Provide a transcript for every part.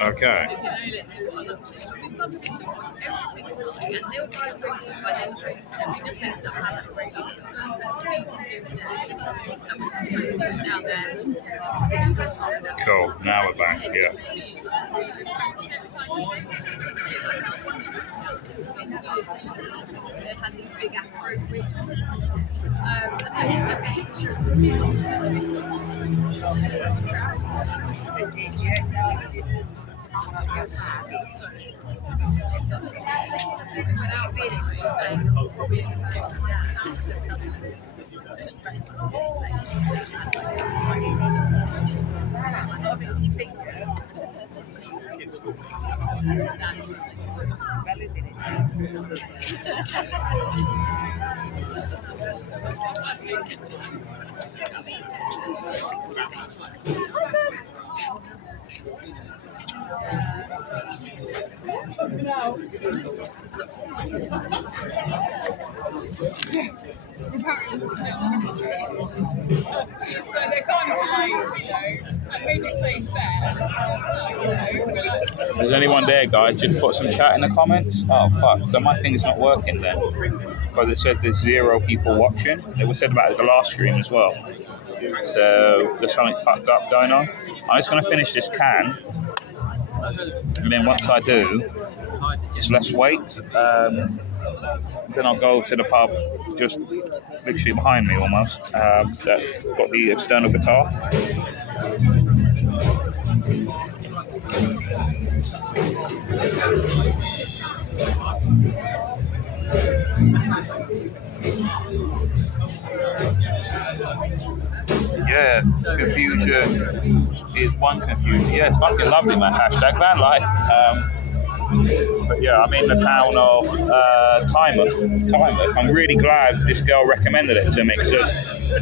Okay. Cool. Now we're back. Yeah. Is anyone there, guys? Just put some chat in the comments. Oh fuck! So my thing is not working then, because it says there's 0 people watching. It was said about the last stream as well. So there's something fucked up going on. I'm just gonna finish this can, and then once I do, it's less weight. Then I'll go to the pub, just literally behind me almost. That's got the external guitar. Yeah, confusion is one confusion. Yeah, it's fucking lovely, man. Hashtag van life. But yeah, I'm in the town of Teignmouth. I'm really glad this girl recommended it to me because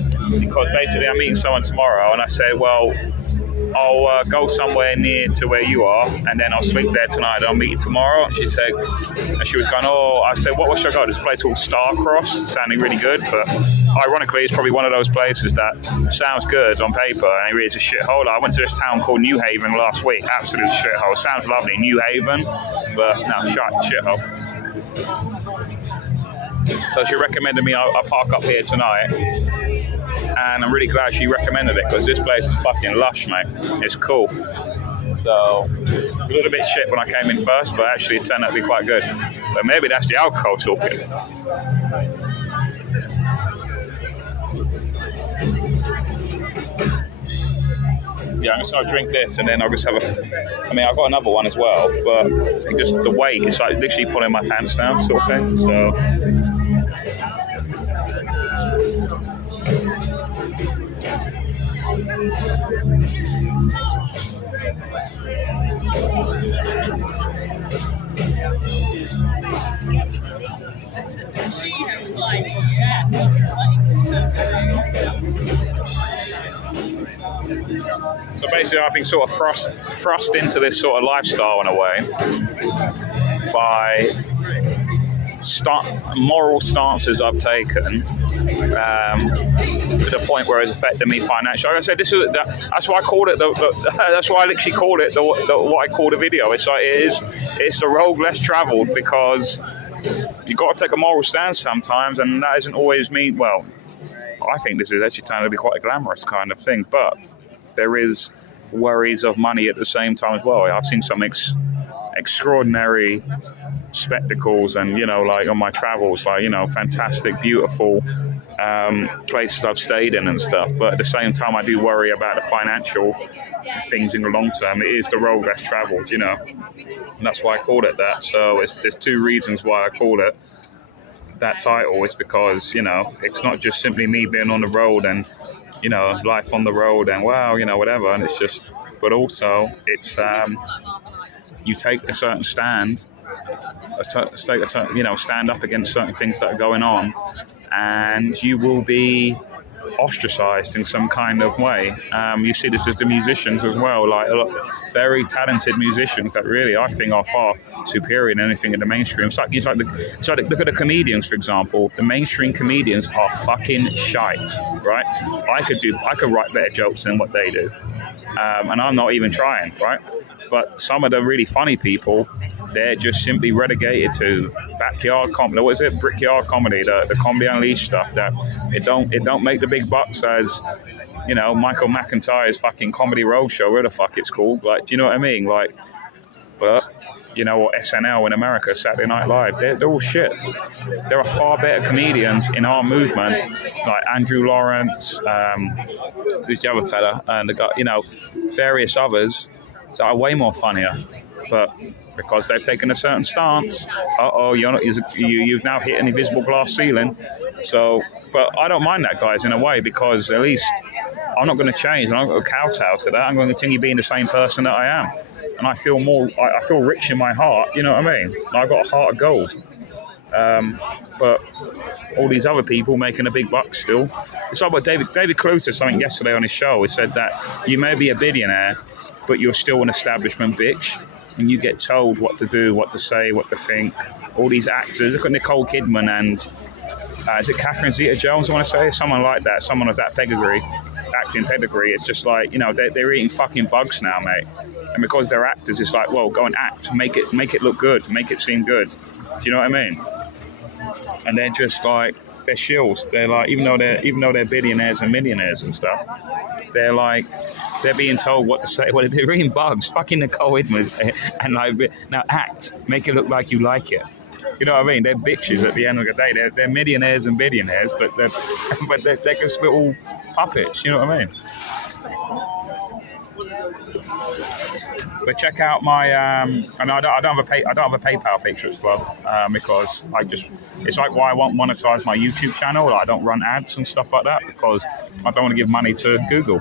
basically I'm meeting someone tomorrow, and I said, well, I'll go somewhere near to where you are, and then I'll sleep there tonight. I'll meet you tomorrow. And she said, and she was going, oh, I said, what should I go? This place called Starcross, sounding really good, but ironically, it's probably one of those places that sounds good on paper, and it really is a shithole. I went to this town called New Haven last week, absolute shithole. Sounds lovely, New Haven, but no, shithole. So she recommended me I park up here tonight, and I'm really glad she recommended it because this place is fucking lush, mate. It's cool. So a little bit shit when I came in first, but actually it turned out to be quite good. But maybe that's the alcohol talking. Yeah, I'm just gonna drink this and then I'll just have I mean, I've got another one as well, but just the weight, it's like literally pulling my pants down sort of thing, so. So basically I've been sort of thrust into this sort of lifestyle in a way by moral stances I've taken to the point where it's affected me financially. Like I said, that's why I called it. That's why I literally called it what I call the video. It's like it's the road less travelled, because you've got to take a moral stance sometimes, and that doesn't always mean. Well, I think this is actually trying to be quite a glamorous kind of thing, but there is worries of money at the same time as well. I've seen some extraordinary spectacles, and like on my travels, like fantastic, beautiful places I've stayed in and stuff, but at the same time I do worry about the financial things in the long term. It is the road less travelled, and that's why I called it that. So there's 2 reasons why I called it that title. Is because it's not just simply me being on the road and life on the road and whatever, and it's just, but also it's you take a certain stand, stand up against certain things that are going on, and you will be ostracized in some kind of way. You see this with the musicians as well, like a lot very talented musicians that really I think are far superior than anything in the mainstream. It's like look at the comedians, for example. The mainstream comedians are fucking shite, right? I could write better jokes than what they do, and I'm not even trying, right? But some of the really funny people, they're just simply relegated to backyard comedy. What is it? Brickyard comedy, the Comedy Unleashed stuff. That it don't make the big bucks as, you know, Michael McIntyre's fucking Comedy Roadshow, where the fuck it's called. Like, do you know what I mean? Like, but you know, or SNL in America, Saturday Night Live, they're all shit. There are far better comedians in our movement, like Andrew Lawrence, who's the other fella, and the guy, you know, various others that are way more funnier. But because they've taken a certain stance, you've now hit an invisible glass ceiling. So, but I don't mind that, guys, in a way, because at least I'm not going to change. I'm not going to kowtow to that. I'm going to continue being the same person that I am. And I feel I feel rich in my heart, you know what I mean? I've got a heart of gold. But all these other people making a big buck still. It's like what David Clue said something yesterday on his show. He said that you may be a billionaire, but you're still an establishment bitch. And you get told what to do, what to say, what to think. All these actors, look at Nicole Kidman and, is it Catherine Zeta-Jones, I want to say? Someone like that, someone of that pedigree, acting pedigree. It's just like, you know, they're eating fucking bugs now, mate. And because they're actors, it's like, well, go and act, make it look good, make it seem good. Do you know what I mean? And they're just like, they're shills. They're like, even though they're billionaires and millionaires and stuff, they're being told what to say. Well, they're eating bugs. Fucking Nicole Kidman, and like, now act, make it look like you like it. You know what I mean? They're bitches at the end of the day. They're millionaires and billionaires, but they're just little puppets. You know what I mean? But check out my and I don't have a PayPal picture as well, because it's like why I won't monetize my YouTube channel. Like, I don't run ads and stuff like that because I don't want to give money to Google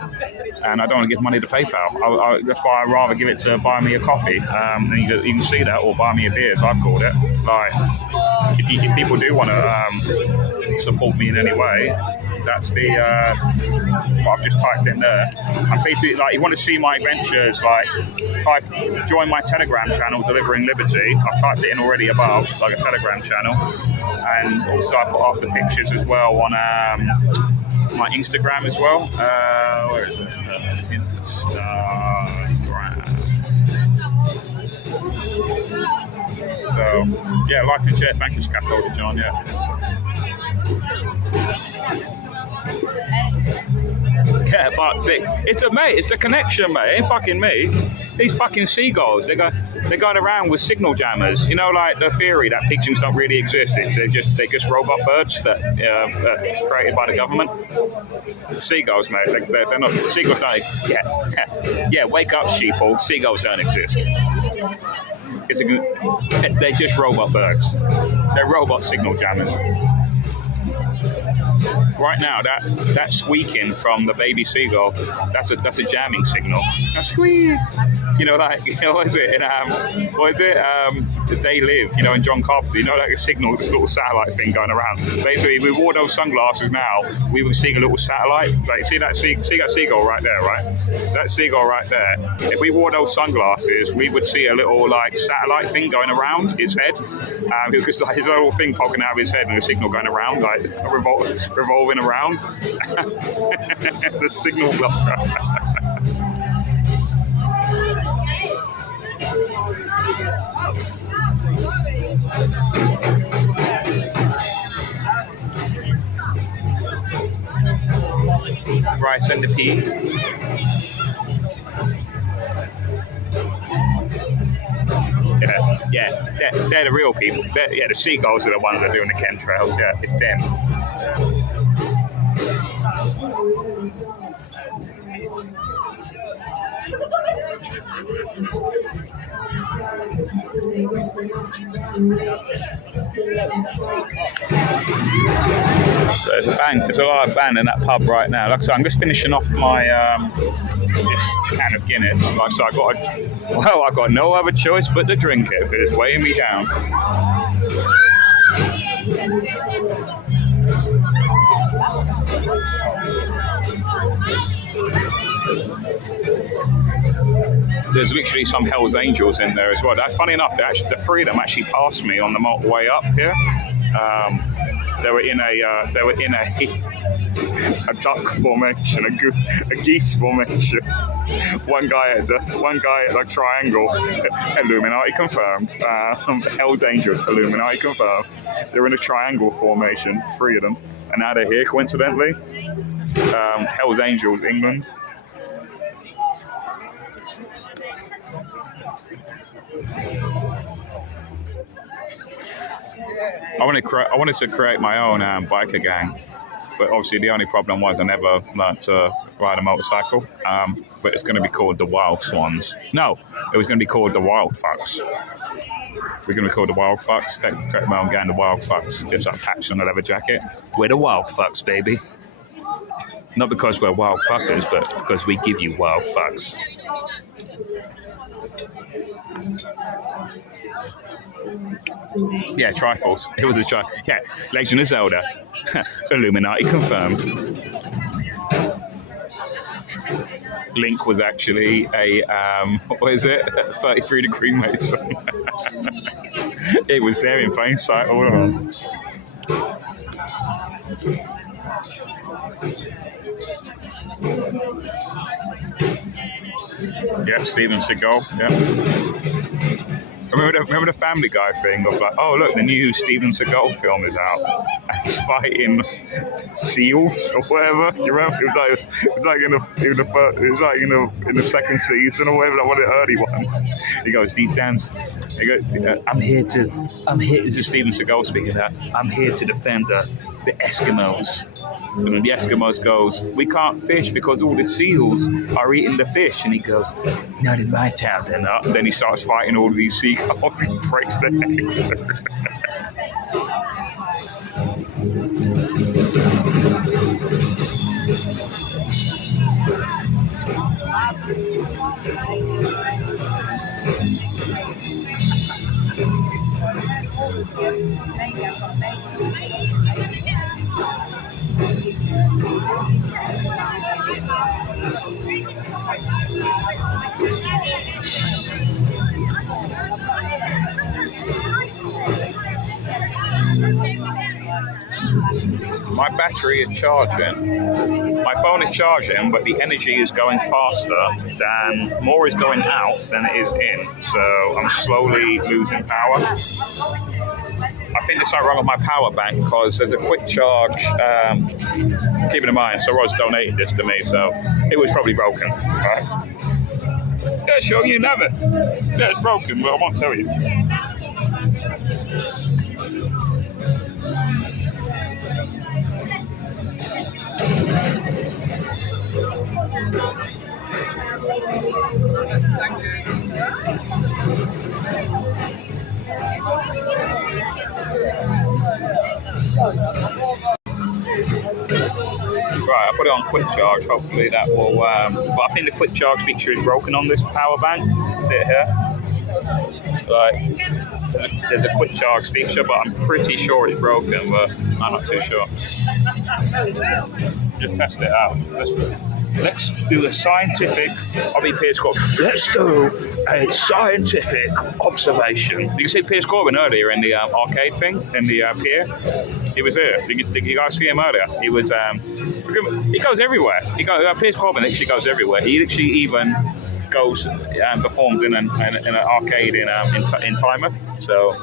and I don't want to give money to PayPal. That's why I'd rather give it to buy me a coffee. And you can see that, or buy me a beer, as I've called it. Like, if people do want to support me in any way, that's the what I've just typed in there. And basically, like, you want to see my adventures, like, join my Telegram channel, Delivering Liberty. I've typed it in already above, like a Telegram channel. And also I put up the pictures as well on my Instagram as well. Where is it? Instagram. So, yeah, like and share. Thank you, Scaffolder John, yeah. Yeah, but see, it's the connection, mate. It ain't fucking me. These fucking seagulls, they're going around with signal jammers. You know, like the theory that pigeons don't really exist. They're just robot birds that created by the government. The seagulls, mate. They're not. Seagulls don't exist. Yeah. Wake up, sheeple. Seagulls don't exist. They're just robot birds. They're robot signal jammers. Right now, that squeaking from the baby seagull, that's a jamming signal. A squeak. You know, like, you know, what is it? They Live, you know, in John Carpenter, you know, like a signal, this little satellite thing going around. Basically, if we wore those sunglasses now, we would see a little satellite. Like, see that seagull right there, right? That seagull right there. If we wore those sunglasses, we would see a little, like, satellite thing going around its head. Because like, there's a little thing poking out of his head and a signal going around, like, revolving around. The signal blocker. Rice and the pea. Yeah, they're the real people. The seagulls are the ones that are doing the chemtrails. Yeah, it's them. So there's a lot of band in that pub right now. Like I said, I'm just finishing off my this can of Guinness. Like I said, I've got no other choice but to drink it because it's weighing me down. There's literally some Hell's Angels in there as well. Funny enough, the three of them actually passed me on the motorway up here. They were in a duck formation, a geese formation. One guy at the triangle, Illuminati confirmed. Hell's Angels, Illuminati confirmed. They're in a triangle formation, three of them, and now they're here coincidentally. Hell's Angels, England. I wanted to create my own biker gang, but obviously the only problem was I never learnt to ride a motorcycle. But it's going to be called the Wild Swans. No, it was going to be called the Wild Fucks. We're going to be called the Wild Fucks. Create my own gang, the Wild Fucks. Gives that patch on the leather jacket. We're the Wild Fucks, baby. Not because we're wild fuckers, but because we give you wild fucks. Yeah, trifles. It was a trifle. Yeah, Legend of Zelda. Illuminati confirmed. Link was actually a, what is it? 33-degree Mason. It was there in plain sight all along. Yep, Steven Seagal. Yep. Remember the Family Guy thing of like, oh look, the new Steven Seagal film is out, and he's fighting seals or whatever. Do you remember? It was like in the second season or whatever, like one of the early ones. He goes, these dance. He goes, I'm here. This is Steven Seagal speaking. I'm here to defend the Eskimos. And then the Eskimos goes, we can't fish because all the seals are eating the fish. And he goes, not in my town, they're not. Then he starts fighting all of these seagulls and breaks their necks. My battery is charging. My phone is charging, but the energy is going faster than, more is going out than it is in. So I'm slowly losing power. I think there's something wrong with my power bank because there's a quick charge. Keeping in mind, so Roz donated this to me, so it was probably broken. Right? Yeah, sure, you have it. Yeah, it's broken, but I won't tell you. Right, I put it on quick charge. Hopefully that will. But I think the quick charge feature is broken on this power bank. See it here? Like, there's a quick charge feature, but I'm pretty sure it's broken. But I'm not too sure. Just test it out. Let's do a scientific. I'll be Piers Corbin. Let's do a scientific observation. You can see Piers Corbin earlier in the arcade thing in the pier. He was here. Did you guys see him earlier? He was. He goes everywhere. Piers Corbin literally goes everywhere. He literally even goes and performs in an arcade in Teignmouth. So.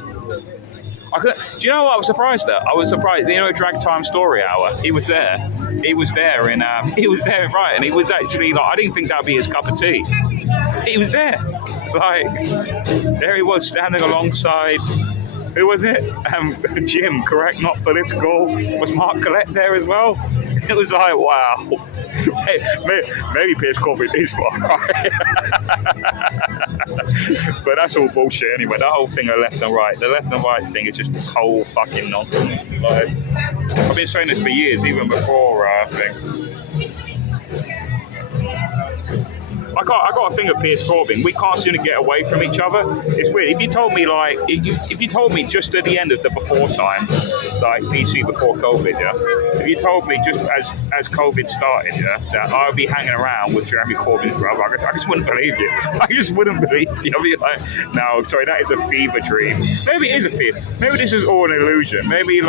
Do you know what I was surprised at? I was surprised. You know, Drag Time Story Hour. He was there. He was there in right, and he was actually like, I didn't think that'd be his cup of tea. He was there, like there he was standing alongside. Who was it? Jim, correct? Not political. Was Mark Collette there as well? It was like, wow. Maybe Piers Corbin is one, right? But that's all bullshit anyway. That whole thing of left and right. The left and right thing is just this whole fucking nonsense. Like, I've been saying this for years, even before I think. I got a thing with Piers Corbyn. We can't seem to get away from each other. It's weird. If you told me like, if you told me just at the end of the before time, like PC before COVID, yeah. If you told me just as COVID started, yeah, that I would be hanging around with Jeremy Corbyn's brother, I just wouldn't believe you. I just wouldn't believe you. I'd be like, no, sorry, that is a fever dream. Maybe it is a fever. Maybe this is all an illusion. Maybe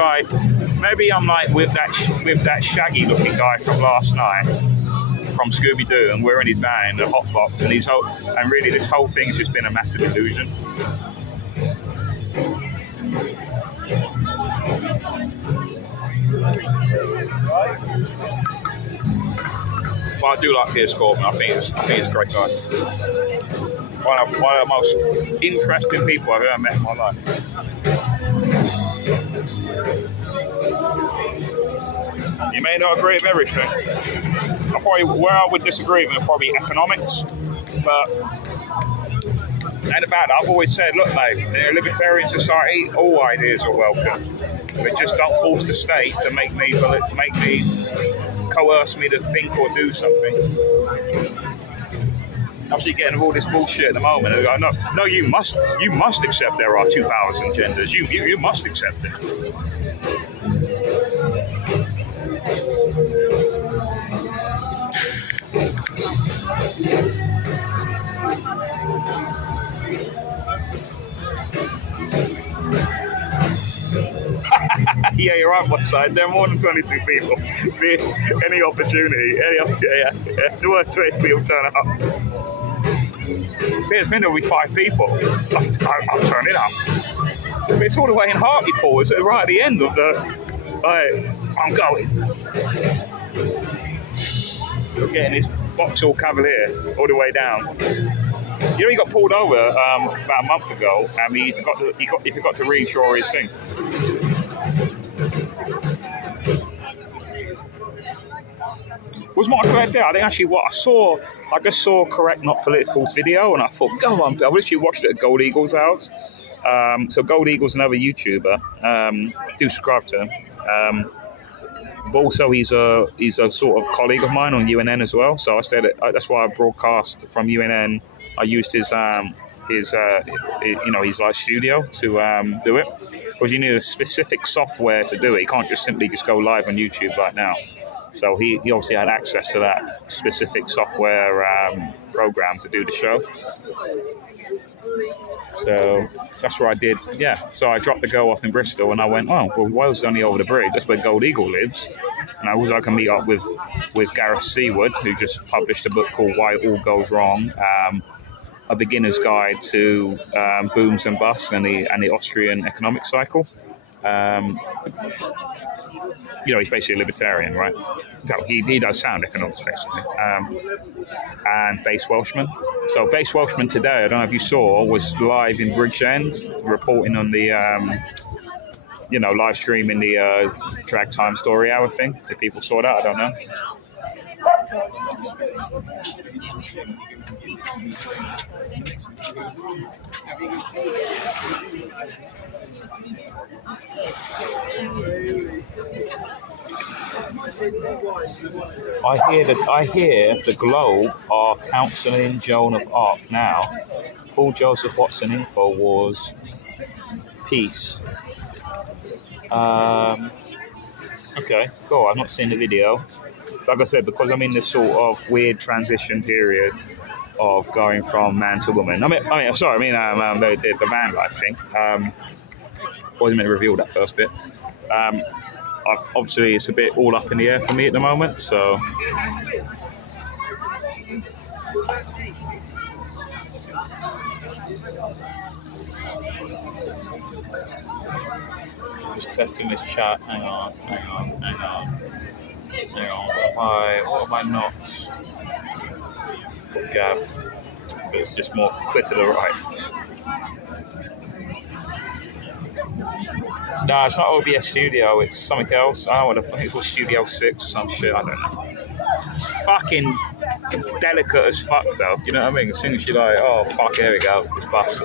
I'm like with that shaggy looking guy from last night from Scooby-Doo, and we're in his van in the hot box, and really this whole thing's just been a massive illusion. But I do like Piers Corbyn. I think he's a great guy. One of the most interesting people I've ever met in my life. You may not agree with everything. Where I would disagree with is probably economics, but and about that, I've always said, look, mate, in a libertarian society, all ideas are welcome. But just don't force the state to make me coerce me to think or do something. Obviously, getting all this bullshit at the moment. They go, no, you must accept there are 2,000 genders. You must accept it. Yeah, you're right, my side. There are more than 22 people. Any opportunity, 2 or 3 people turn up. I think there'll be 5 people. I'll turn it up. But it's all the way in Hartlepool. It's right at the end of I'm going. We're getting this Vauxhall Cavalier all the way down. You know, he got pulled over about a month ago, and he forgot to reinsure his thing. Was Michael there? I think actually what I just saw Correct Not Political's video, and I thought, go on, I literally watched it at Gold Eagle's house. So Gold Eagle's another YouTuber. Do subscribe to him. But also he's a sort of colleague of mine on UNN as well. So I stayed that's why I broadcast from UNN. I used his live studio to do it, because you need a specific software to do it. You can't just simply go live on YouTube right now. So he obviously had access to that specific software program to do the show. So that's what I did. Yeah. So I dropped the girl off in Bristol, and I went, oh, well, Wales only over the bridge. That's where Gold Eagle lives. And I was like, I can meet up with Gareth Seaward, who just published a book called Why It All Goes Wrong. A beginner's guide to booms and busts and the Austrian economic cycle. He's basically a libertarian, right? So he does sound economics, basically. And Base Welshman. So Base Welshman today, I don't know if you saw, was live in Bridgend, reporting on the, live stream in the Drag Time Story Hour thing. If people saw that, I don't know. I hear the Globe are counselling Joan of Arc now. Paul Joseph Watson Infowars piece. Okay, cool. I've not seen the video. Like I said, because I'm in this sort of weird transition period of going from man to woman. The van life thing. Wasn't meant to reveal that first bit. Obviously, it's a bit all up in the air for me at the moment, so. Just testing this chat. Hang on. What have I not? Gab. It's just more quick to the right. No, it's not OBS Studio. It's something else. I think it's called Studio 6 or some shit. I don't know. It's fucking delicate as fuck, though. You know what I mean? As soon as you're like, oh, fuck, here we go. It's bust.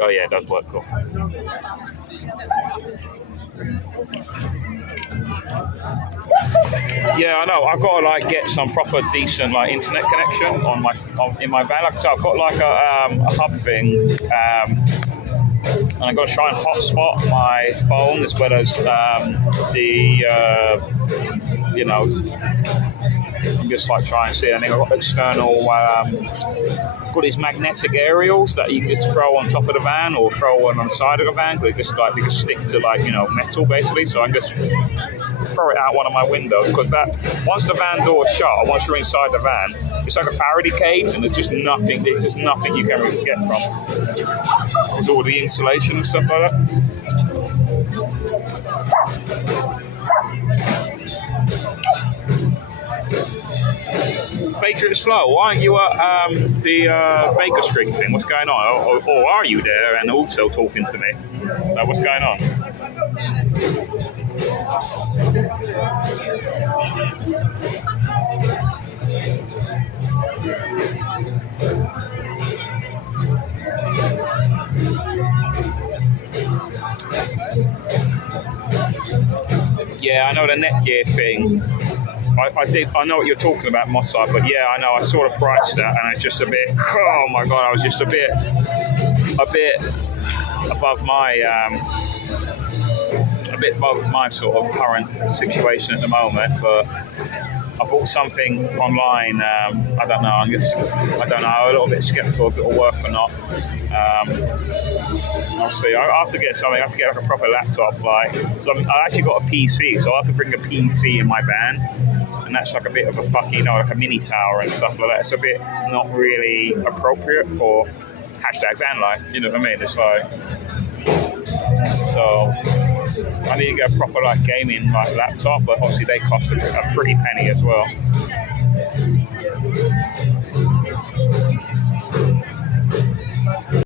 Oh, yeah, it does work. Cool. Yeah, I know. I've got to like get some proper decent like internet connection in my van. Like I said, I've got like a hub thing, and I've got to try and hotspot my phone as well as I'm just like trying to see. I think I've got external. Got these magnetic aerials that you can just throw on top of the van or throw on the side of the van. They just stick to metal basically. So I can just throw it out one of my windows because that once the van door is shut, once you're inside the van, it's like a Faraday cage and there's just nothing. There's just nothing you can really get from. There's all the insulation and stuff like that. Patriot Slow, why aren't you at the Baker Street thing? What's going on? Or are you there and also talking to me? What's going on? Yeah, I know the Netgear thing. I know what you're talking about, Mossad, but yeah, I know. I saw the price that, and it's just a bit. Oh my god, I was just a bit above my sort of current situation at the moment. But I bought something online. I don't know. I don't know. I'm a little bit skeptical if it'll work or not. I'll see. I have to get something. I have to get like a proper laptop. So I actually got a PC, so I have to bring a PC in my van. And that's like a bit of a fucking, like a mini tower and stuff like that. It's a bit not really appropriate for #van life. You know what I mean? It's like, so I need to get a proper like gaming like laptop, but obviously they cost a pretty penny as well.